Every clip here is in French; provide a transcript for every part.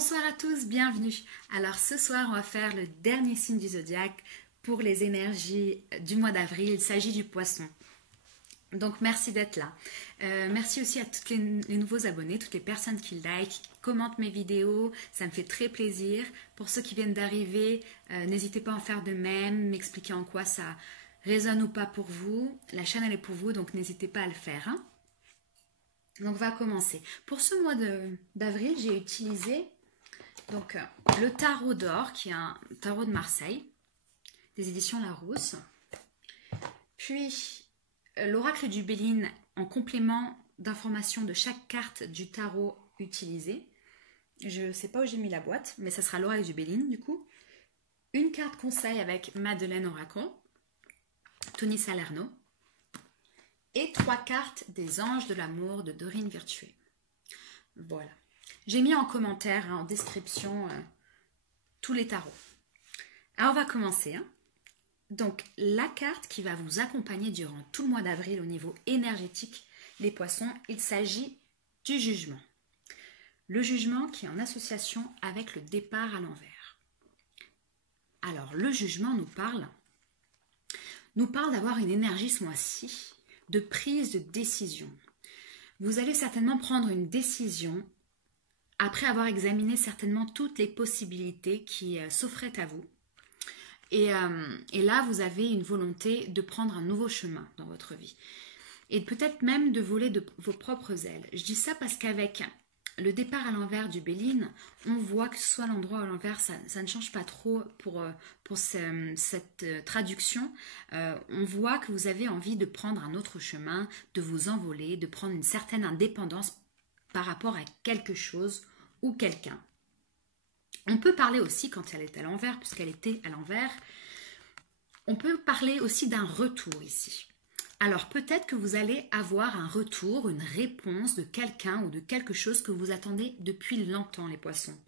Bonsoir à tous, bienvenue. Alors ce soir, on va faire le dernier signe du zodiaque pour les énergies du mois d'avril. Il s'agit du poisson. Donc merci d'être là. Merci aussi à tous les nouveaux abonnés, toutes les personnes qui like, qui commentent mes vidéos. Ça me fait très plaisir. Pour ceux qui viennent d'arriver, n'hésitez pas à en faire de même, m'expliquer en quoi ça résonne ou pas pour vous. La chaîne elle est pour vous, donc n'hésitez pas à le faire. Hein. Donc on va commencer. Pour ce mois d'avril, j'ai utilisé donc, le tarot d'or, qui est un tarot de Marseille, des éditions Larousse. Puis l'oracle du Béline en complément d'informations de chaque carte du tarot utilisée. Je ne sais pas où j'ai mis la boîte, mais ça sera l'oracle du Béline du coup. Une carte conseil avec Madeleine Oracle, Tony Salerno. Et 3 cartes des anges de l'amour de Dorine Virtué. Voilà. J'ai mis en commentaire, en description, tous les tarots. Alors, on va commencer. Hein. Donc, la carte qui va vous accompagner durant tout le mois d'avril au niveau énergétique, les poissons, il s'agit du jugement. Le jugement qui est en association avec le départ à l'envers. Alors, le jugement nous parle d'avoir une énergie ce mois-ci, de prise de décision. Vous allez certainement prendre une décision après avoir examiné certainement toutes les possibilités qui s'offraient à vous. Et là, vous avez une volonté de prendre un nouveau chemin dans votre vie. Et peut-être même de voler de vos propres ailes. Je dis ça parce qu'avec le départ à l'envers du Béline, on voit que ce soit l'endroit ou à l'envers, ça ne change pas trop pour cette traduction. On voit que vous avez envie de prendre un autre chemin, de vous envoler, de prendre une certaine indépendance par rapport à quelque chose ou quelqu'un. On peut parler aussi, quand elle est à l'envers, puisqu'elle était à l'envers, on peut parler aussi d'un retour ici. Alors peut-être que vous allez avoir un retour, une réponse de quelqu'un ou de quelque chose que vous attendez depuis longtemps, les poissons.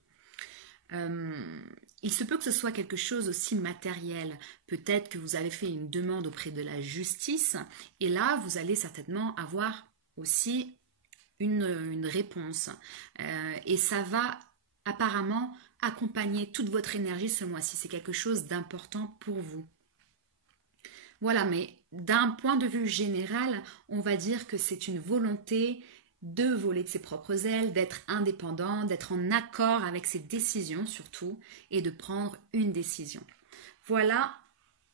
Il se peut que ce soit quelque chose aussi matériel. Peut-être que vous avez fait une demande auprès de la justice et là, vous allez certainement avoir aussi une réponse. Et ça va apparemment accompagner toute votre énergie ce mois-ci. C'est quelque chose d'important pour vous. Voilà, mais d'un point de vue général, on va dire que c'est une volonté de voler de ses propres ailes, d'être indépendant, d'être en accord avec ses décisions surtout, et de prendre une décision. Voilà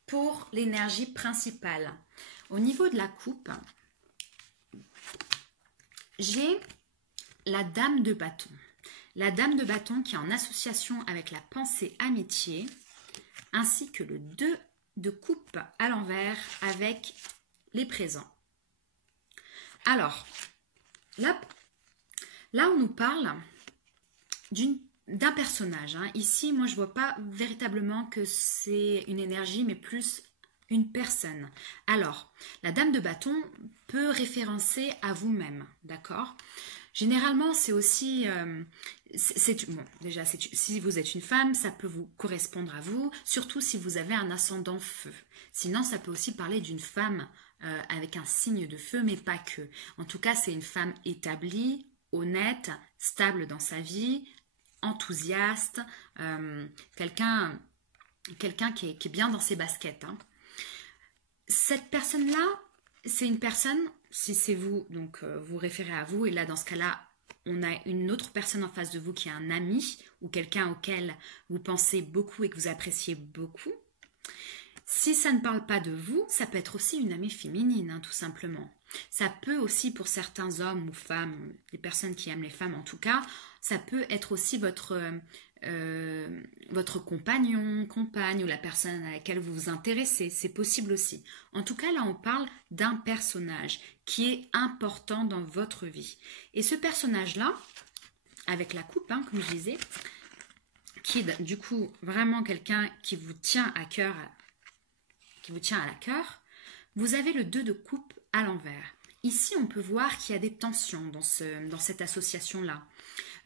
pour l'énergie principale. Au niveau de la coupe, j'ai la dame de bâton. La dame de bâton qui est en association avec la pensée amitié, ainsi que le 2 de coupe à l'envers avec les présents. Alors, là on nous parle d'un personnage. Hein. Ici, moi, je ne vois pas véritablement que c'est une énergie, mais plus une personne. Alors, la dame de bâton peut référencer à vous-même, d'accord ? Généralement, c'est aussi... bon, déjà, si vous êtes une femme, ça peut vous correspondre à vous, surtout si vous avez un ascendant feu. Sinon, ça peut aussi parler d'une femme avec un signe de feu, mais pas que. En tout cas, c'est une femme établie, honnête, stable dans sa vie, enthousiaste, quelqu'un qui est bien dans ses baskets. Hein. Cette personne-là, c'est une personne, si c'est vous, donc vous référez à vous, et là, dans ce cas-là, on a une autre personne en face de vous qui est un ami ou quelqu'un auquel vous pensez beaucoup et que vous appréciez beaucoup. Si ça ne parle pas de vous, ça peut être aussi une amie féminine, hein, tout simplement. Ça peut aussi, pour certains hommes ou femmes, les personnes qui aiment les femmes en tout cas, ça peut être aussi votre compagnon, compagne ou la personne à laquelle vous vous intéressez. C'est possible aussi. En tout cas, là, on parle d'un personnage qui est important dans votre vie. Et ce personnage-là, avec la coupe, hein, comme je disais, qui est du coup vraiment quelqu'un qui vous tient à cœur, vous avez le 2 de coupe à l'envers. Ici, on peut voir qu'il y a des tensions dans cette association-là.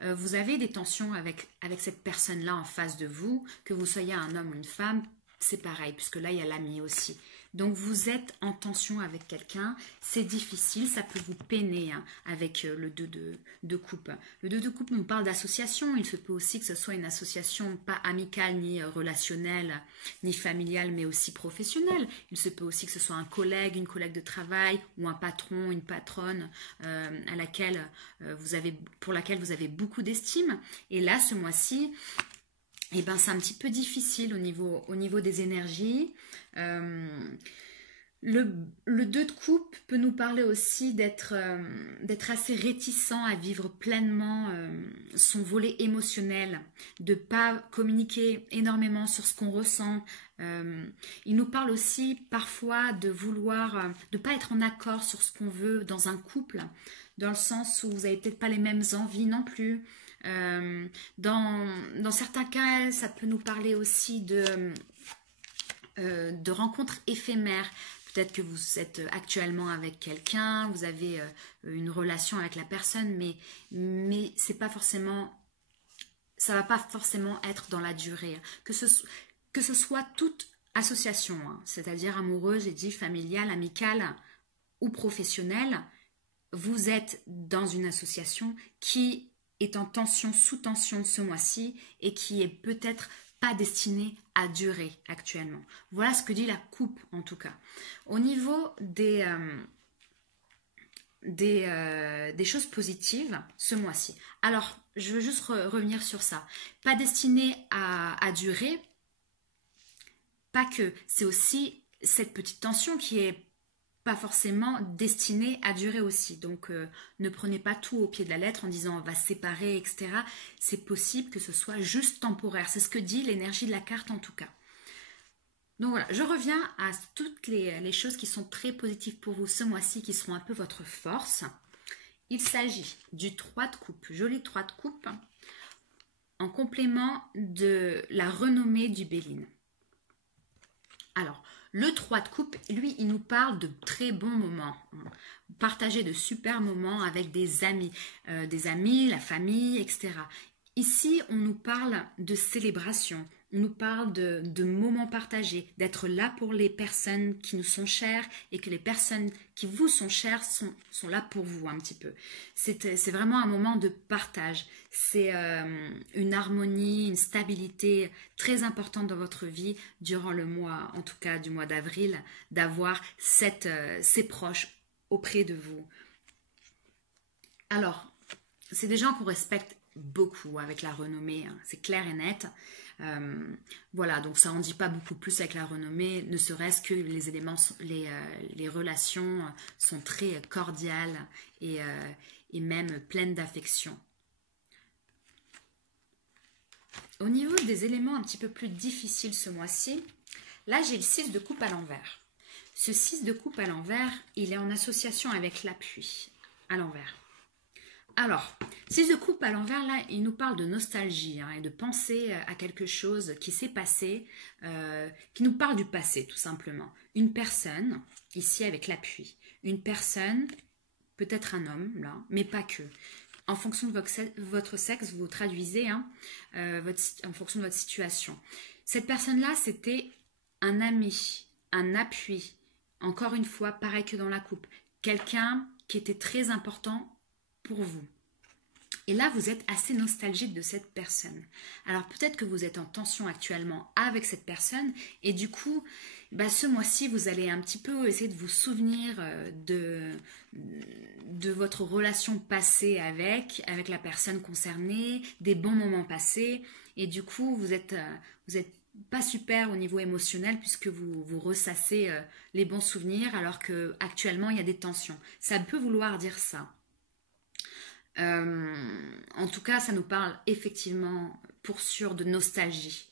Vous avez des tensions avec cette personne-là en face de vous, que vous soyez un homme ou une femme, c'est pareil, puisque là, il y a l'ami aussi. Donc, vous êtes en tension avec quelqu'un, c'est difficile, ça peut vous peiner hein, avec le 2 de coupe. Le 2 de coupe nous parle d'association, il se peut aussi que ce soit une association pas amicale, ni relationnelle, ni familiale, mais aussi professionnelle. Il se peut aussi que ce soit un collègue, une collègue de travail, ou un patron, une patronne à laquelle, pour laquelle vous avez beaucoup d'estime. Et là, ce mois-ci, eh ben, c'est un petit peu difficile au niveau des énergies. Le 2 de coupe peut nous parler aussi d'être assez réticent à vivre pleinement son volet émotionnel, de ne pas communiquer énormément sur ce qu'on ressent. Il nous parle aussi parfois de vouloir, de ne pas être en accord sur ce qu'on veut dans un couple, dans le sens où vous n'avez peut-être pas les mêmes envies non plus. Dans certains cas, ça peut nous parler aussi de rencontres éphémères. Peut-être que vous êtes actuellement avec quelqu'un, vous avez une relation avec la personne, mais c'est pas forcément, ça va pas forcément être dans la durée. Que ce soit toute association, hein, c'est-à-dire amoureuse, j'ai dit familiale, amicale ou professionnelle, vous êtes dans une association qui est en tension, sous tension ce mois-ci et qui est peut-être pas destinée à durer actuellement. Voilà ce que dit la coupe en tout cas. Au niveau des choses positives ce mois-ci. Alors, je veux juste revenir sur ça. Pas destiné à durer, pas que. C'est aussi cette petite tension qui est pas forcément destinée à durer aussi. Donc, ne prenez pas tout au pied de la lettre en disant on va se séparer, etc. C'est possible que ce soit juste temporaire. C'est ce que dit l'énergie de la carte en tout cas. Donc voilà, je reviens à toutes les choses qui sont très positives pour vous ce mois-ci, qui seront un peu votre force. Il s'agit du 3 de coupe, joli 3 de coupe, en complément de la renommée du Béline. Alors, le 3 de coupe, lui, il nous parle de très bons moments. Partager de super moments avec des amis, la famille, etc. Ici, on nous parle de célébration, on nous parle de moments partagés, d'être là pour les personnes qui nous sont chères et que les personnes qui vous sont chères sont là pour vous un petit peu. C'est vraiment un moment de partage. C'est une harmonie, une stabilité très importante dans votre vie durant le mois, en tout cas du mois d'avril, d'avoir ces proches auprès de vous. Alors, c'est des gens qu'on respecte beaucoup avec la renommée, hein, c'est clair et net. Voilà, donc ça en dit pas beaucoup plus avec la renommée, ne serait-ce que les éléments, les relations sont très cordiales et même pleines d'affection. Au niveau des éléments un petit peu plus difficiles ce mois-ci, là j'ai le 6 de coupe à l'envers. Ce 6 de coupe à l'envers, il est en association avec l'appui à l'envers. Alors, 6 de coupe à l'envers, là, il nous parle de nostalgie hein, et de penser à quelque chose qui s'est passé, qui nous parle du passé, tout simplement. Une personne, ici avec l'appui, une personne, peut-être un homme, là, mais pas que. En fonction de votre sexe, vous traduisez hein, en fonction de votre situation. Cette personne-là, c'était un ami, un appui. Encore une fois, pareil que dans la coupe. Quelqu'un qui était très important pour vous. Et là, vous êtes assez nostalgique de cette personne. Alors peut-être que vous êtes en tension actuellement avec cette personne et du coup, ce mois-ci, vous allez un petit peu essayer de vous souvenir de votre relation passée avec la personne concernée, des bons moments passés et du coup, vous êtes pas super au niveau émotionnel puisque vous ressassez les bons souvenirs alors que actuellement il y a des tensions. Ça peut vouloir dire ça. En tout cas, ça nous parle effectivement pour sûr de nostalgie.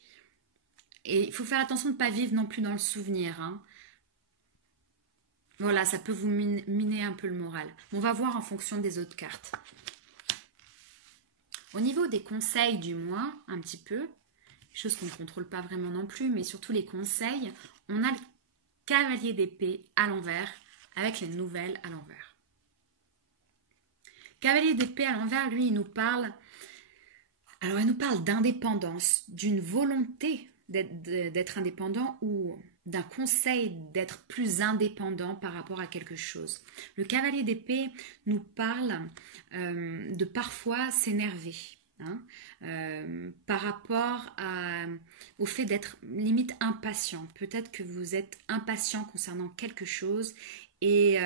Et il faut faire attention de ne pas vivre non plus dans le souvenir. Hein. Voilà, ça peut vous miner un peu le moral. On va voir en fonction des autres cartes. Au niveau des conseils du mois, un petit peu, chose qu'on ne contrôle pas vraiment non plus, mais surtout les conseils, on a le cavalier d'épée à l'envers avec les nouvelles à l'envers. Cavalier d'épée à l'envers, lui, il nous parle d'indépendance, d'une volonté d'être indépendant ou d'un conseil d'être plus indépendant par rapport à quelque chose. Le cavalier d'épée nous parle de parfois s'énerver. Hein, par rapport au fait d'être limite impatient. Peut-être que vous êtes impatient concernant quelque chose et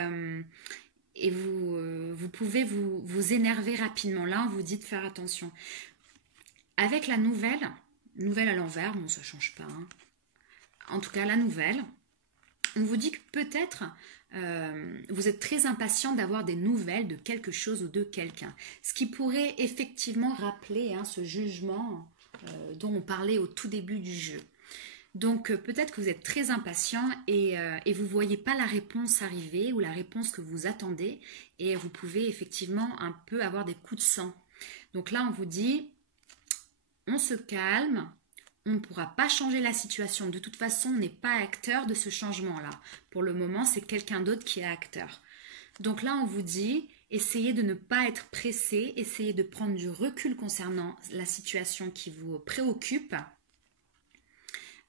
vous pouvez vous énerver rapidement. Là, on vous dit de faire attention. Avec la nouvelle à l'envers, bon, ça ne change pas. Hein. En tout cas, la nouvelle, on vous dit que peut-être vous êtes très impatient d'avoir des nouvelles de quelque chose ou de quelqu'un. Ce qui pourrait effectivement rappeler ce jugement dont on parlait au tout début du jeu. Donc peut-être que vous êtes très impatient et vous ne voyez pas la réponse arriver ou la réponse que vous attendez et vous pouvez effectivement un peu avoir des coups de sang. Donc là on vous dit, on se calme, on ne pourra pas changer la situation. De toute façon, on n'est pas acteur de ce changement-là. Pour le moment, c'est quelqu'un d'autre qui est acteur. Donc là, on vous dit, essayez de ne pas être pressé, essayez de prendre du recul concernant la situation qui vous préoccupe.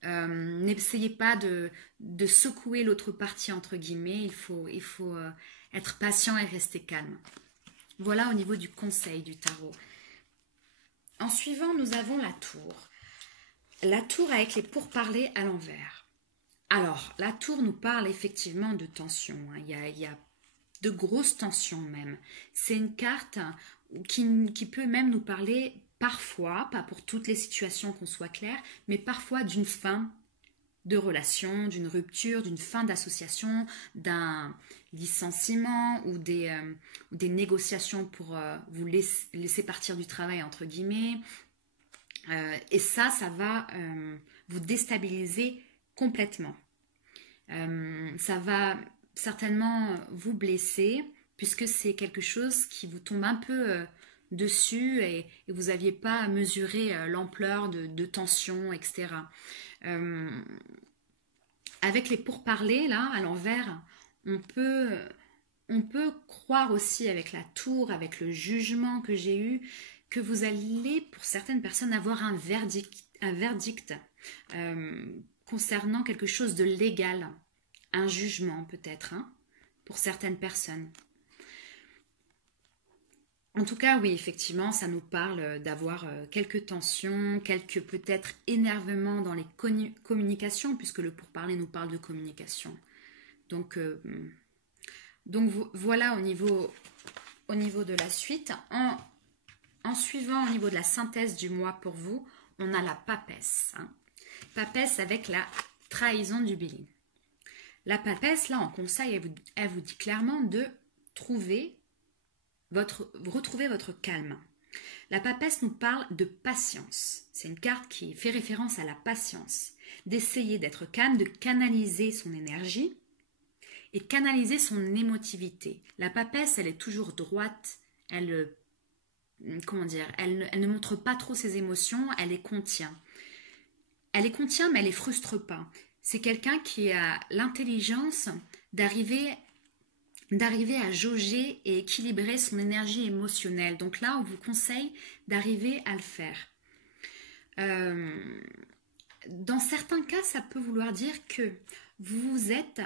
N'essayez pas de secouer l'autre partie, entre guillemets. Il faut être patient et rester calme. Voilà au niveau du conseil du tarot. En suivant, nous avons la tour. La tour avec les pourparlers à l'envers. Alors, la tour nous parle effectivement de tension. Hein. Il y a de grosses tensions même. C'est une carte qui peut même nous parler parfois, pas pour toutes les situations qu'on soit clair, mais parfois d'une fin de relation, d'une rupture, d'une fin d'association, d'un licenciement ou des négociations pour vous laisser partir du travail, entre guillemets. Et ça va vous déstabiliser complètement. Ça va certainement vous blesser puisque c'est quelque chose qui vous tombe un peu dessus et vous n'aviez pas mesuré l'ampleur de tension, etc. Avec les pourparlers, là, à l'envers, on peut croire aussi avec la tour, avec le jugement que j'ai eu, que vous allez, pour certaines personnes, avoir un verdict concernant quelque chose de légal, un jugement peut-être, hein, pour certaines personnes. En tout cas, oui, effectivement, ça nous parle d'avoir quelques tensions, quelques peut-être énervements dans les communications, puisque le pourparler nous parle de communication. Donc voilà au niveau de la suite. En suivant au niveau de la synthèse du mois pour vous, on a la papesse. Hein. Papesse avec la trahison du Bélier. La papesse, là, en conseil, elle vous dit clairement de retrouver votre calme. La papesse nous parle de patience. C'est une carte qui fait référence à la patience. D'essayer d'être calme, de canaliser son énergie et de canaliser son émotivité. La papesse, elle est toujours droite, elle ne montre pas trop ses émotions, elle les contient. Elle les contient, mais elle les frustre pas. C'est quelqu'un qui a l'intelligence d'arriver à jauger et équilibrer son énergie émotionnelle. Donc là, on vous conseille d'arriver à le faire. Dans certains cas, ça peut vouloir dire que vous êtes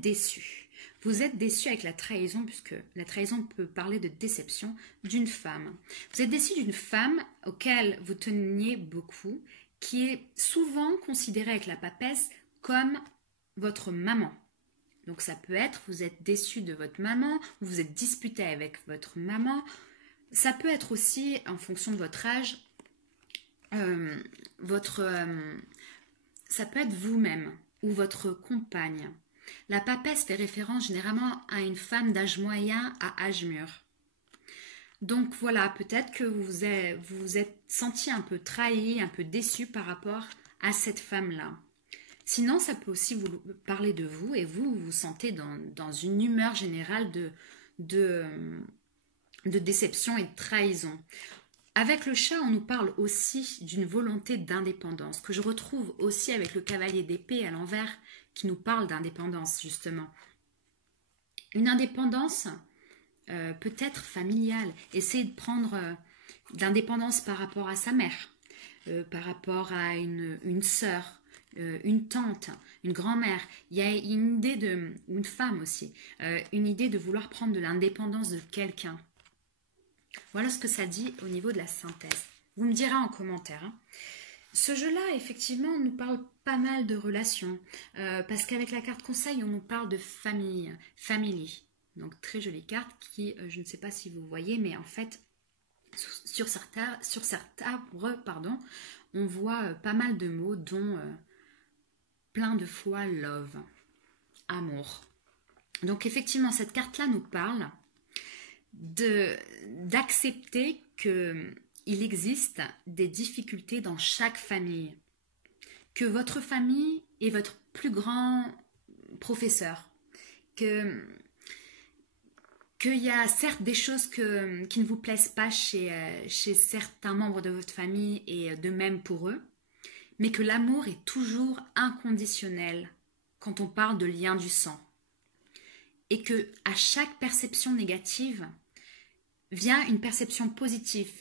déçu. Vous êtes déçu avec la trahison, puisque la trahison peut parler de déception d'une femme. Vous êtes déçu d'une femme auquel vous teniez beaucoup, qui est souvent considérée avec la papesse comme votre maman. Donc ça peut être, vous êtes déçu de votre maman, vous êtes disputé avec votre maman. Ça peut être aussi, en fonction de votre âge, ça peut être vous-même ou votre compagne. La papesse fait référence généralement à une femme d'âge moyen à âge mûr. Donc voilà, peut-être que vous vous êtes senti un peu trahi, un peu déçu par rapport à cette femme-là. Sinon, ça peut aussi vous parler de vous et vous vous sentez dans une humeur générale de déception et de trahison. Avec le chat, on nous parle aussi d'une volonté d'indépendance, que je retrouve aussi avec le cavalier d'épée à l'envers, qui nous parle d'indépendance, justement. Une indépendance peut-être familiale. Essayer de prendre de l'indépendance par rapport à sa mère. par rapport à une sœur, une tante, une grand-mère. Il y a une idée de, ou une femme aussi, une idée de vouloir prendre de l'indépendance de quelqu'un. Voilà ce que ça dit au niveau de la synthèse. Vous me direz en commentaire. Hein. Ce jeu-là, effectivement, nous parle pas mal de relations. Parce qu'avec la carte conseil, on nous parle de famille, family. Donc, très jolie carte qui, je ne sais pas si vous voyez, mais en fait, sur certains arbres, pardon, on voit pas mal de mots, dont plein de fois love, amour. Donc, effectivement, cette carte-là nous parle d'accepter qu'il existe des difficultés dans chaque famille, que votre famille est votre plus grand professeur, qu'il y a certes des choses qui ne vous plaisent pas chez certains membres de votre famille et de même pour eux, mais que l'amour est toujours inconditionnel quand on parle de lien du sang. Et que à chaque perception négative vient une perception positive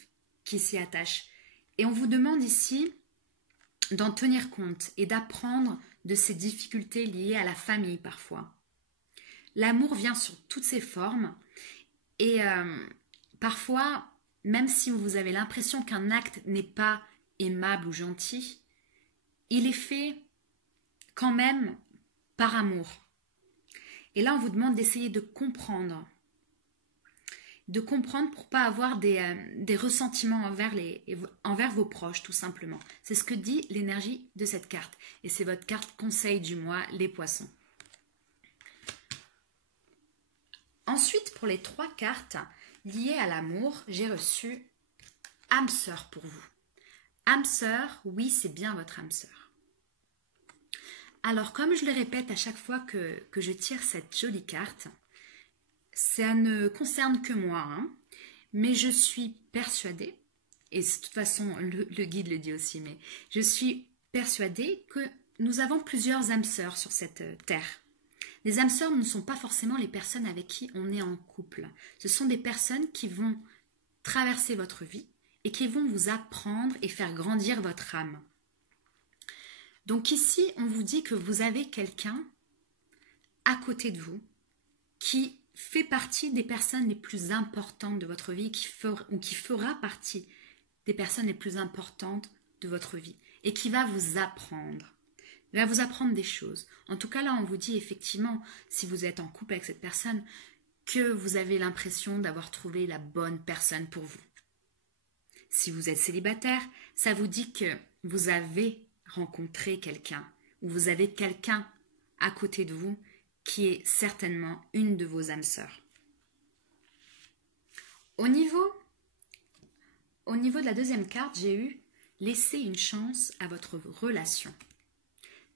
qui s'y attache. Et on vous demande ici d'en tenir compte et d'apprendre de ces difficultés liées à la famille parfois. L'amour vient sur toutes ses formes et parfois, même si vous avez l'impression qu'un acte n'est pas aimable ou gentil, il est fait quand même par amour. Et là, on vous demande d'essayer de comprendre pour pas avoir des ressentiments envers vos proches, tout simplement. C'est ce que dit l'énergie de cette carte. Et c'est votre carte conseil du mois, les poissons. Ensuite, pour les 3 cartes liées à l'amour, j'ai reçu âme sœur pour vous. Âme sœur, oui, c'est bien votre âme sœur. Alors, comme je le répète à chaque fois que je tire cette jolie carte, ça ne concerne que moi, hein, mais je suis persuadée, et de toute façon le guide le dit aussi, mais je suis persuadée que nous avons plusieurs âmes sœurs sur cette terre. Les âmes sœurs ne sont pas forcément les personnes avec qui on est en couple. Ce sont des personnes qui vont traverser votre vie et qui vont vous apprendre et faire grandir votre âme. Donc ici, on vous dit que vous avez quelqu'un à côté de vous qui fait partie des personnes les plus importantes de votre vie ou qui fera partie des personnes les plus importantes de votre vie et qui va vous apprendre. Il va vous apprendre des choses. En tout cas, là, on vous dit effectivement, si vous êtes en couple avec cette personne, que vous avez l'impression d'avoir trouvé la bonne personne pour vous. Si vous êtes célibataire, ça vous dit que vous avez rencontré quelqu'un ou vous avez quelqu'un à côté de vous qui est certainement une de vos âmes sœurs. Au niveau de la deuxième carte, j'ai eu « Laissez une chance à votre relation ».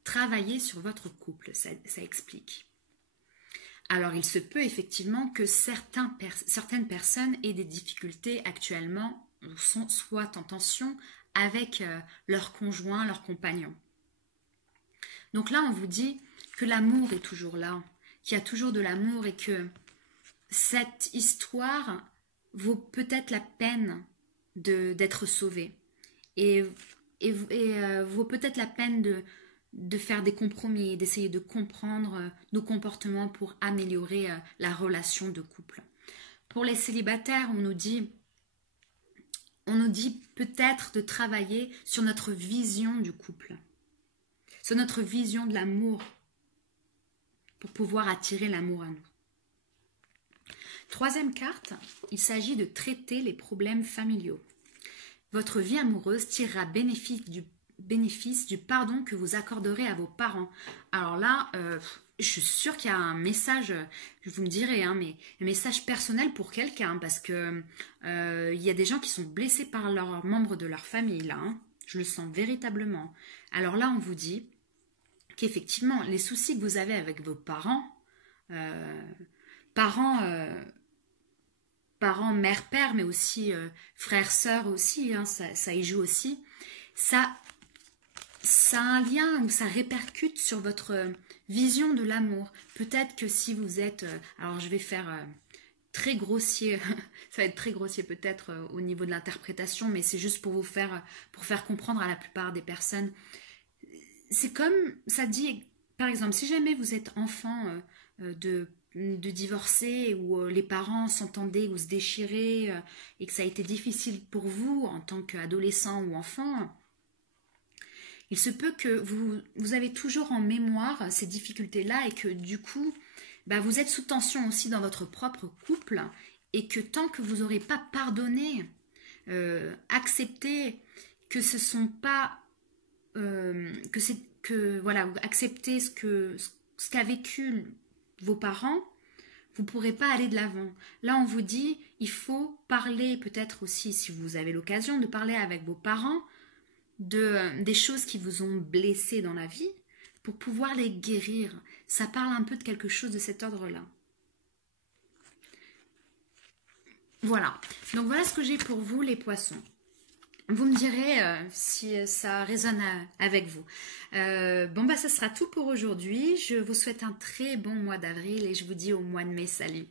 Travailler sur votre couple, ça explique. Alors, il se peut effectivement que certaines personnes aient des difficultés actuellement ou sont soit en tension avec leur conjoint, leur compagnon. Donc là, on vous dit que l'amour est toujours là, qu'il y a toujours de l'amour et que cette histoire vaut peut-être la peine d'être sauvée et vaut peut-être la peine de faire des compromis, d'essayer de comprendre nos comportements pour améliorer la relation de couple. Pour les célibataires, on nous dit peut-être de travailler sur notre vision du couple, sur notre vision de l'amour, pour pouvoir attirer l'amour à nous. Troisième carte, il s'agit de traiter les problèmes familiaux. Votre vie amoureuse tirera bénéfice du pardon que vous accorderez à vos parents. Alors là, je suis sûre qu'il y a un message, vous me direz, hein, mais un message personnel pour quelqu'un, parce que il y a des gens qui sont blessés par leurs membres de leur famille, là. Hein. Je le sens véritablement. Alors là, on vous dit qu'effectivement, les soucis que vous avez avec vos parents, mère, père, mais aussi frère, sœur aussi, hein, ça y joue aussi, ça a un lien ou ça répercute sur votre vision de l'amour. Peut-être que si vous êtes, alors je vais faire très grossier, ça va être très grossier peut-être au niveau de l'interprétation, mais c'est juste pour pour faire comprendre à la plupart des personnes. C'est comme, ça dit, par exemple, si jamais vous êtes enfant de divorcer ou les parents s'entendaient ou se déchiraient et que ça a été difficile pour vous en tant qu'adolescent ou enfant, il se peut que vous avez toujours en mémoire ces difficultés-là et que du coup, bah, vous êtes sous tension aussi dans votre propre couple et que tant que vous n'aurez pas pardonné, accepté que ce sont pas que c'est que voilà, accepter ce qu'a vécu vos parents, vous ne pourrez pas aller de l'avant. Là, on vous dit, il faut parler peut-être aussi, si vous avez l'occasion, de parler avec vos parents des choses qui vous ont blessé dans la vie pour pouvoir les guérir. Ça parle un peu de quelque chose de cet ordre-là. Voilà. Donc voilà ce que j'ai pour vous, les poissons. Vous me direz si ça résonne avec vous. Bon, bah, ça sera tout pour aujourd'hui. Je vous souhaite un très bon mois d'avril et je vous dis au mois de mai. Salut!